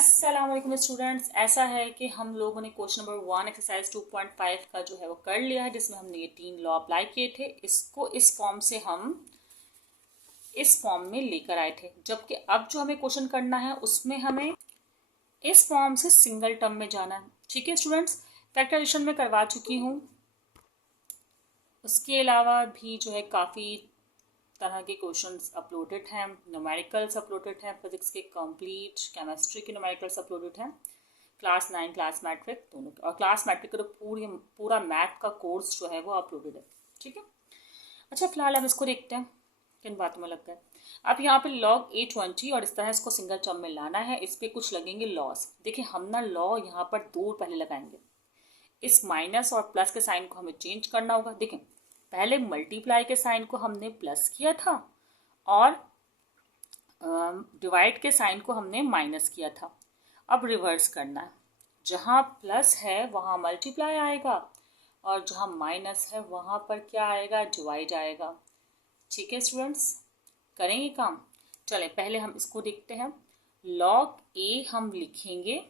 अस्सलाम वालेकुम स्टूडेंट्स। ऐसा है कि हम लोगों ने क्वेश्चन नंबर 1 एक्सरसाइज 2.5 का जो है वो कर लिया है, जिसमें हमने ये 3 लॉ अप्लाई किए थे। इसको इस फॉर्म से हम इस फॉर्म में लेकर आए थे, जबकि अब जो हमें क्वेश्चन करना है उसमें हमें इस फॉर्म से सिंगल टर्म में जाना है। ठीक है स्टूडेंट्स, फैक्टराइजेशन में करवा चुकी हूँ। उसके अलावा भी जो है काफ़ी तरह के क्वेश्चंस अपलोडेड हैं, न्यूमेरिकल्स अपलोडेड हैं, फिजिक्स के कंप्लीट, केमिस्ट्री के न्यूमेरिकल्स अपलोडेड हैं, क्लास 9 क्लास मैट्रिक दोनों, और क्लास मैट्रिक का तो पूरा मैथ का कोर्स जो है वो अपलोडेड है। ठीक है, अच्छा फिलहाल हम इसको देखते हैं किन बातों में लग गए। अब यहाँ पे log A20 और इस तरह इसको सिंगल टर्म में लाना है। इस पर कुछ लगेंगे लॉस। देखिए हम ना लॉ यहाँ पर दो पहले लगाएंगे। इस माइनस और प्लस के साइन को हमें चेंज करना होगा। देखें पहले मल्टीप्लाई के साइन को हमने प्लस किया था और डिवाइड के साइन को हमने माइनस किया था। अब रिवर्स करना है, जहाँ प्लस है वहाँ मल्टीप्लाई आएगा और जहाँ माइनस है वहाँ पर क्या आएगा, डिवाइड आएगा। ठीक है स्टूडेंट्स, करेंगे काम। चलें पहले हम इसको देखते हैं। log a हम लिखेंगे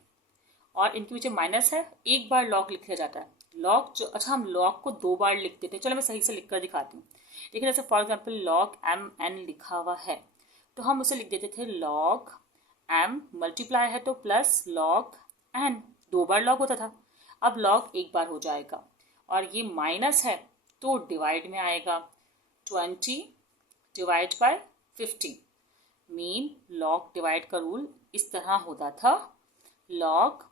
और इनके पीछे माइनस है, एक बार log लिखा जाता है। log जो, अच्छा हम log को दो बार लिख देते हैं। चलो मैं सही से लिख कर दिखाती हूँ। देखिए जैसे फॉर एग्जाम्पल log mn लिखा हुआ है तो हम उसे लिख देते थे log m, मल्टीप्लाई है तो प्लस log n, दो बार log होता था। अब log एक बार हो जाएगा और ये माइनस है तो डिवाइड में आएगा। 20 divide by 50 mean log divide का रूल इस तरह होता था, log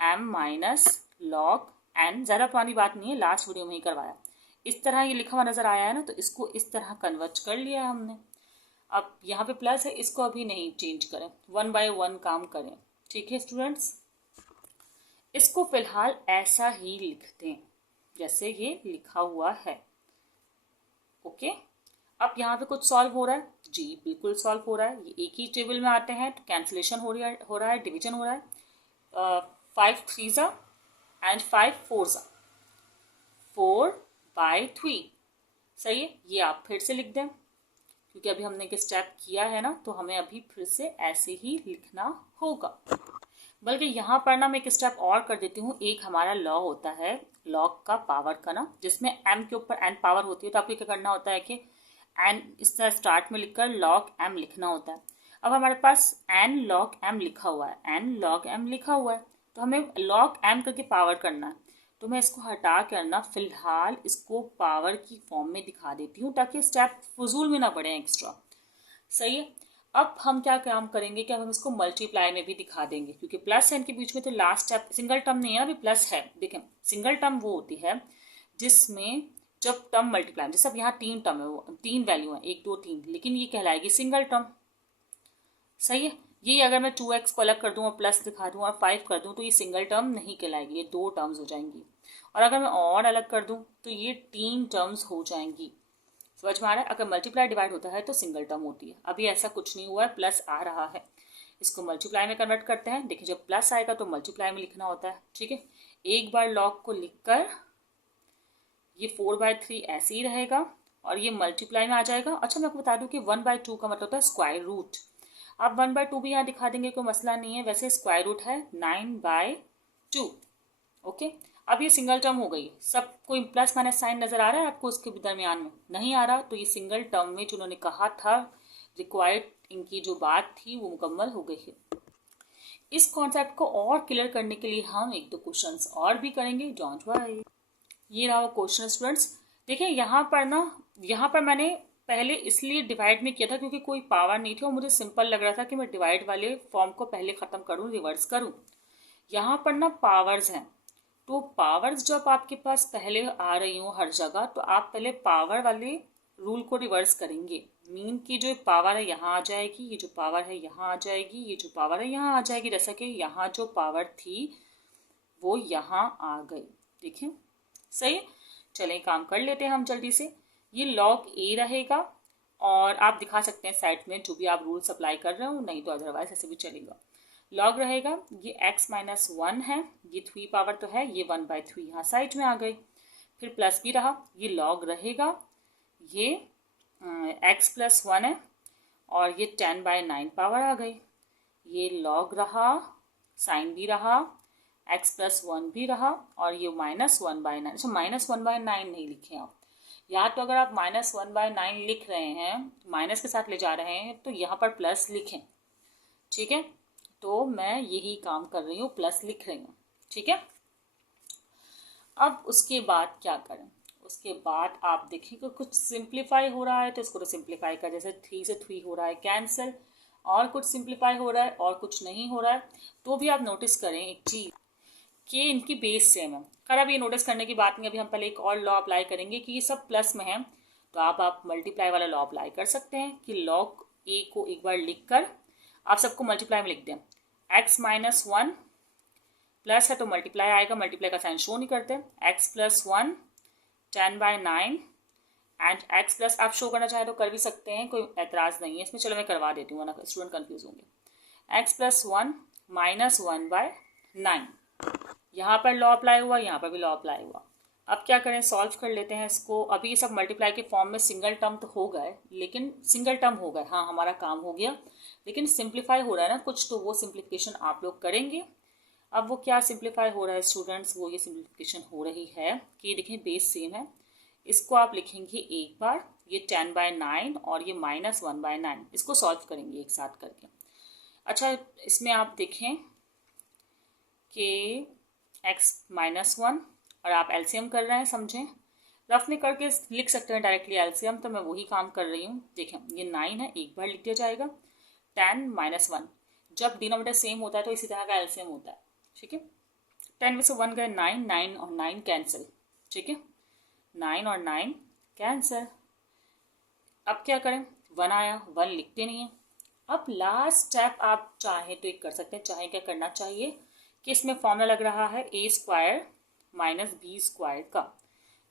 m minus log n। ज़्यादा पुरानी बात नहीं है, लास्ट वीडियो में ही करवाया। इस तरह ये लिखा हुआ नज़र आया है ना, तो इसको इस तरह कन्वर्ट कर लिया है हमने। अब यहाँ पे प्लस है, इसको अभी नहीं चेंज करें, 1 बाय 1 काम करें। ठीक है स्टूडेंट्स, इसको फिलहाल ऐसा ही लिखते हैं जैसे ये लिखा हुआ है। ओके, अब यहाँ पे कुछ सॉल्व हो रहा है जी, बिल्कुल सॉल्व हो रहा है। ये एक ही टेबल में आते हैं तो कैंसिलेशन हो रहा है, डिवीजन हो रहा है। 5 3 एंड 5 4 4/3। सही है, ये आप फिर से लिख दें क्योंकि अभी हमने एक स्टेप किया है ना, तो हमें अभी फिर से ऐसे ही लिखना होगा। बल्कि यहाँ पर ना मैं एक स्टेप और कर देती हूँ। एक हमारा लॉ होता है लॉग का पावर का ना, जिसमें m के ऊपर n पावर होती है, तो आपको क्या करना होता है कि n इस तरह स्टार्ट में लिखकर log m लिखना होता है। अब हमारे पास n log m लिखा हुआ है, n log m लिखा हुआ है, तो हमें log m करके पावर करना है। तो मैं इसको हटा कर ना फिलहाल इसको पावर की फॉर्म में दिखा देती हूँ ताकि स्टेप फजूल में ना पड़े एक्स्ट्रा। सही है, अब हम क्या काम करेंगे कि अब हम इसको मल्टीप्लाई में भी दिखा देंगे, क्योंकि प्लस है इनके बीच में, तो लास्ट स्टेप सिंगल टर्म नहीं है ना, अभी प्लस है। देखें सिंगल टर्म वो होती है जिसमें जब टर्म मल्टीप्लाई, जैसे अब यहाँ 3 टर्म है, वो 3 वैल्यू है, 1 2 3, लेकिन ये कहलाएगी सिंगल टर्म। सही है, ये अगर मैं 2x को अलग कर दूँ और प्लस दिखा दूँ और 5 कर दूँ तो ये सिंगल टर्म नहीं कहलाएगी, ये 2 टर्म्स हो जाएंगी। और अगर मैं और अलग कर दूँ तो ये 3 टर्म्स हो जाएंगी। समझ में आ रहा है, अगर मल्टीप्लाई डिवाइड होता है तो सिंगल टर्म होती है। अभी ऐसा कुछ नहीं हुआ है, प्लस आ रहा है, इसको मल्टीप्लाई में कन्वर्ट करते हैं। देखिए जब प्लस आएगा तो मल्टीप्लाई में लिखना होता है। ठीक है, एक बार log को लिखकर ये 4/3 ऐसे ही रहेगा और ये मल्टीप्लाई में आ जाएगा। अच्छा मैं आपको बता दूं कि 1/2 का मतलब होता है स्क्वायर रूट। अब 1/2 भी यहाँ दिखा देंगे, कोई मसला नहीं है, वैसे स्क्वायर रूट है 9/2। ओके, अब ये सिंगल टर्म हो गई। सब कोई प्लस माइनस साइन नजर आ रहा है आपको उसके दरमियान में? नहीं आ रहा, तो ये सिंगल टर्म में जो उन्होंने कहा था रिक्वायर्ड, इनकी जो बात थी वो मुकम्मल हो गई है। इस कॉन्सेप्ट को और क्लियर करने के लिए हम 1-2 क्वेश्चंस और भी करेंगे, डोंट वरी। ये रहा वो क्वेश्चन स्टूडेंट्स। देखिए यहाँ पर ना, यहाँ पर मैंने पहले इसलिए डिवाइड में किया था क्योंकि कोई पावर नहीं थी और मुझे सिंपल लग रहा था कि मैं डिवाइड वाले फॉर्म को पहले ख़त्म करूँ, रिवर्स करूँ। यहाँ पर ना पावर्स हैं, तो पावर्स जब आपके पास पहले आ रही हो हर जगह, तो आप पहले पावर वाले रूल को रिवर्स करेंगे। मीन की जो पावर है यहाँ आ जाएगी, ये जो पावर है यहाँ आ जाएगी, ये जो पावर है यहाँ आ जाएगी। जैसा कि यहाँ जो पावर थी वो यहाँ आ गई। देखें सही है, चलें काम कर लेते हैं हम जल्दी से। ये log a रहेगा और आप दिखा सकते हैं साइड में जो भी आप रूल्स अप्लाई कर रहे हो, नहीं तो अदरवाइज ऐसे भी चलेगा। log रहेगा, ये x माइनस 1 है, ये 3 पावर तो है, ये 1/3 यहाँ साइड में आ गई। फिर प्लस भी रहा, ये log रहेगा, ये x प्लस 1 है और ये 10/9 पावर आ गई। ये log रहा साइन भी रहा, x प्लस 1 भी रहा, और ये -1/9। अच्छा, -1/9 नहीं लिखे आप, या तो अगर आप -1/9 लिख रहे हैं, माइनस के साथ ले जा रहे हैं, तो यहाँ पर प्लस लिखें। ठीक है, तो मैं यही काम कर रही हूँ, प्लस लिख रही हूँ। ठीक है, अब उसके बाद क्या करें? उसके बाद आप देखिए कि कुछ सिंप्लीफाई हो रहा है तो इसको तो सिंप्लीफाई कर, जैसे 3 से 3 हो रहा है कैंसिल, और कुछ सिंप्लीफाई हो रहा है और कुछ नहीं हो रहा है, तो भी आप नोटिस करें एक चीज़ कि इनकी बेस सेम है। खैर अब ये नोटिस करने की बात नहीं, अभी हम पहले एक और लॉ अप्लाई करेंगे कि ये सब प्लस में है, तो आप मल्टीप्लाई वाला लॉ अप्लाई कर सकते हैं कि लॉग ए को एक बार लिख कर आप सबको मल्टीप्लाई में लिख दें। x-1 प्लस है तो मल्टीप्लाई आएगा, मल्टीप्लाई का साइन शो नहीं करते, x plus 1 10/9 and x plus आप शो करना चाहे तो कर भी सकते हैं, कोई एतराज़ नहीं है इसमें। चलो मैं करवा देती हूँ, वरना स्टूडेंट कंफ्यूज होंगे। x प्लस 1 -1/9, यहाँ पर लॉ अप्लाई हुआ, यहाँ पर भी लॉ अप्लाई हुआ। अब क्या करें, सॉल्व कर लेते हैं इसको। अभी ये सब मल्टीप्लाई के फॉर्म में सिंगल टर्म तो हो गए, लेकिन सिंगल टर्म हो गए, हाँ हमारा काम हो गया, लेकिन सिंप्लीफाई हो रहा है ना कुछ, तो वो सिंप्लीफिकेशन आप लोग करेंगे। अब वो क्या सिंप्लीफाई हो रहा है स्टूडेंट्स, वो ये सिंप्लीफिकेशन हो रही है कि देखें बेस सेम है, इसको आप लिखेंगे एक बार, ये 10/9 और ये -1/9, इसको सॉल्व करेंगे एक साथ करके। अच्छा, इसमें आप देखें कि x-1 और आप एलसीएम कर रहे हैं, समझें, रफ में करके लिख सकते हैं डायरेक्टली एलसीएम, तो मैं वही काम कर रही हूँ। देखें ये 9 है, एक बार लिख दिया जाएगा, 10 - 1, जब डिनोमिनेटर सेम होता है तो इसी तरह का एलसीएम होता है। ठीक है, 10 में से 1 गए 9, 9 और 9 कैंसिल। ठीक है, 9 और 9 कैंसिल। अब क्या करें, 1 आया, 1 लिखते नहीं है। अब लास्ट स्टेप आप चाहे तो एक कर सकते हैं, चाहे क्या करना चाहिए कि इसमें फॉर्मूला लग रहा है a² - b² का,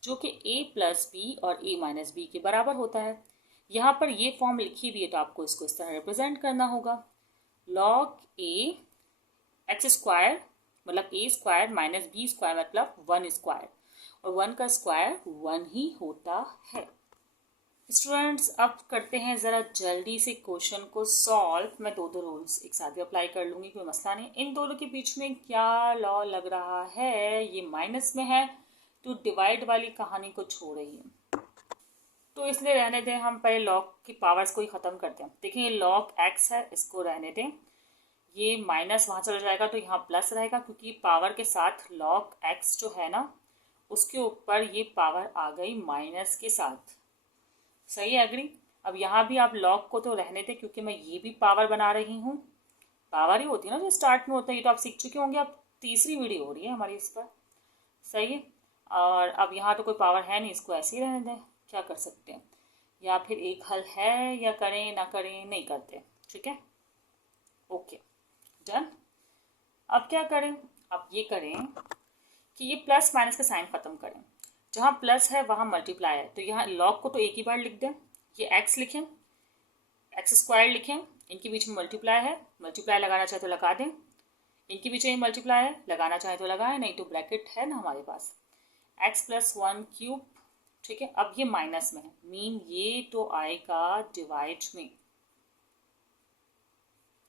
जो कि a प्लस बी और a माइनस बी के बराबर होता है। यहाँ पर ये फॉर्म लिखी हुई है तो आपको इसको इस तरह रिप्रेजेंट करना होगा, log a x² मतलब a² - b² मतलब 1², और 1 का स्क्वायर 1 ही होता है। स्टूडेंट्स अब करते हैं ज़रा जल्दी से क्वेश्चन को सॉल्व। मैं दो रूल्स एक साथ भी अप्लाई कर लूँगी, कोई मसला नहीं। इन दोनों के बीच में क्या लॉ लग रहा है, ये माइनस में है तो डिवाइड वाली कहानी को छोड़ रही है, तो इसलिए रहने दें, हम पहले लॉग की पावर्स को ही ख़त्म करते हैं। देखिए ये लॉग x है, इसको रहने दें, ये माइनस वहाँ चला जाएगा तो यहाँ प्लस रहेगा, क्योंकि पावर के साथ लॉग x जो है ना उसके ऊपर ये पावर आ गई माइनस के साथ। सही है, एग्री। अब यहाँ भी आप लॉग को तो रहने दें, क्योंकि मैं ये भी पावर बना रही हूँ, पावर ही होती है ना जो स्टार्ट में होता है, ये तो आप सीख चुके होंगे, अब तीसरी वीडियो हो रही है हमारी इस पर। सही है, और अब यहाँ तो कोई पावर है नहीं, इसको ऐसे ही रहने दें, क्या कर सकते हैं, या फिर एक हल है, या करें ना करें, नहीं करते। ठीक है, ओके डन। अब क्या करें, अब ये करें कि ये प्लस माइनस का साइन खत्म करें, जहाँ प्लस है वहाँ मल्टीप्लाई है, तो यहाँ लॉग को तो एक ही बार लिख दें, ये x लिखें, x² लिखें, इनके बीच में मल्टीप्लाई है, मल्टीप्लाई लगाना चाहे तो लगा दें, इनके बीच में मल्टीप्लाई है, लगाना चाहे तो लगाएं, नहीं तो ब्रैकेट है ना हमारे पास, x प्लस 1³ ठीक है। अब ये माइनस में है, मीन ये तो आएगा डिवाइड में,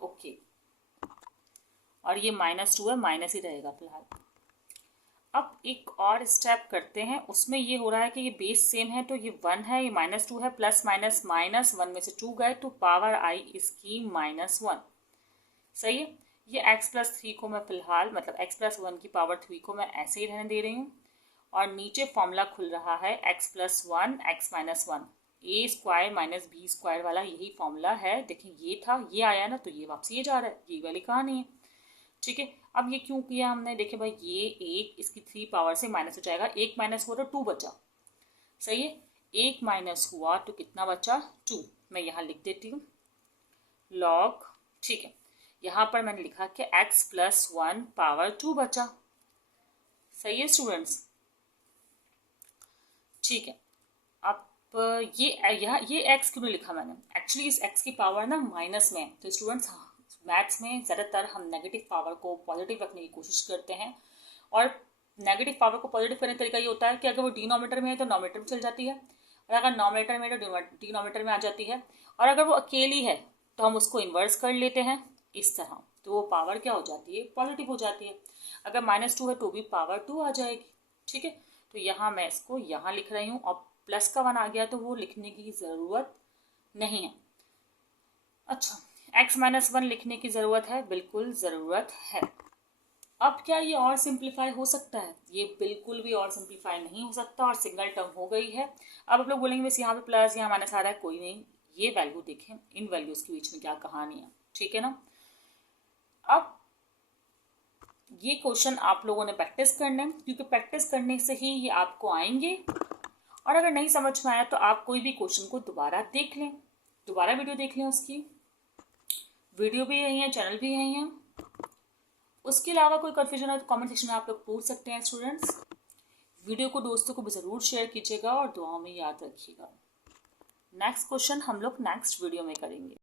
ओके, और ये -2 है, माइनस ही रहेगा फिलहाल। अब एक और स्टेप करते हैं, उसमें ये हो रहा है कि ये बेस सेम है तो ये 1 है, ये -2 है, प्लस माइनस माइनस 1 में से 2 गए तो पावर आई इसकी -1। सही है, ये x प्लस 3 को मैं फिलहाल मतलब x प्लस 1 की पावर 3 को मैं ऐसे ही रहने दे रही हूँ, और नीचे फॉर्मूला खुल रहा है x plus 1 x minus 1, a² minus b² वाला यही फॉर्मूला है। देखिए ये था, ये आया ना, तो ये वापस ये जा रहा है, ये वाली कहानी है। ठीक है, अब ये क्यों किया हमने, देखिए भाई ये एक इसकी 3 पावर से माइनस हो जाएगा, 1 माइनस हुआ तो 2 बचा। सही है, 1 माइनस हुआ तो कितना बचा, 2। मैं यहाँ लिख देती हूँ लॉग, ठीक है, यहाँ पर मैंने लिखा कि x प्लस 1 पावर 2 बचा। सही है स्टूडेंट्स, ठीक है। अब ये x क्यों नहीं लिखा मैंने, एक्चुअली इस x की पावर ना माइनस में है, तो स्टूडेंट्स मैथ्स में ज़्यादातर हम नेगेटिव पावर को पॉजिटिव रखने की कोशिश करते हैं, और नेगेटिव पावर को पॉजिटिव करने का तरीका ये होता है कि अगर वो डिनोमिनेटर में है तो नोमिनेटर में चल जाती है, और अगर नोमिनेटर में है तो डिनोमिनेटर में आ जाती है, और अगर वो अकेली है तो हम उसको इन्वर्स कर लेते हैं इस तरह। तो वो पावर क्या हो जाती है, पॉजिटिव हो जाती है। अगर -2 है तो भी पावर 2 आ जाएगी, ठीक है। तो यहाँ मैं इसको यहाँ लिख रही हूँ, और प्लस का 1 आ गया तो वो लिखने की ज़रूरत नहीं है। अच्छा, x-1 लिखने की ज़रूरत है, बिल्कुल ज़रूरत है। अब क्या ये और सिंप्लीफाई हो सकता है? ये बिल्कुल भी और सिंप्लीफाई नहीं हो सकता, और सिंगल टर्म हो गई है। अब आप लोग बोलेंगे बस यहाँ पे प्लस यहाँ माइनस आ रहा है, कोई नहीं, ये वैल्यू देखें, इन वैल्यूज के बीच में क्या कहानी है, ठीक है ना। अब ये क्वेश्चन आप लोगों ने प्रैक्टिस करना है, क्योंकि प्रैक्टिस करने से ही ये आपको आएंगे। और अगर नहीं समझ में आया तो आप कोई भी क्वेश्चन को दोबारा देख लें, दोबारा वीडियो देख लें, उसकी वीडियो भी यही है, चैनल भी यही है। उसके अलावा कोई कन्फ्यूजन है तो कमेंट सेक्शन में आप लोग पूछ सकते हैं स्टूडेंट्स। वीडियो को दोस्तों को भी ज़रूर शेयर कीजिएगा और दुआओं में याद रखिएगा। नेक्स्ट क्वेश्चन हम लोग नेक्स्ट वीडियो में करेंगे।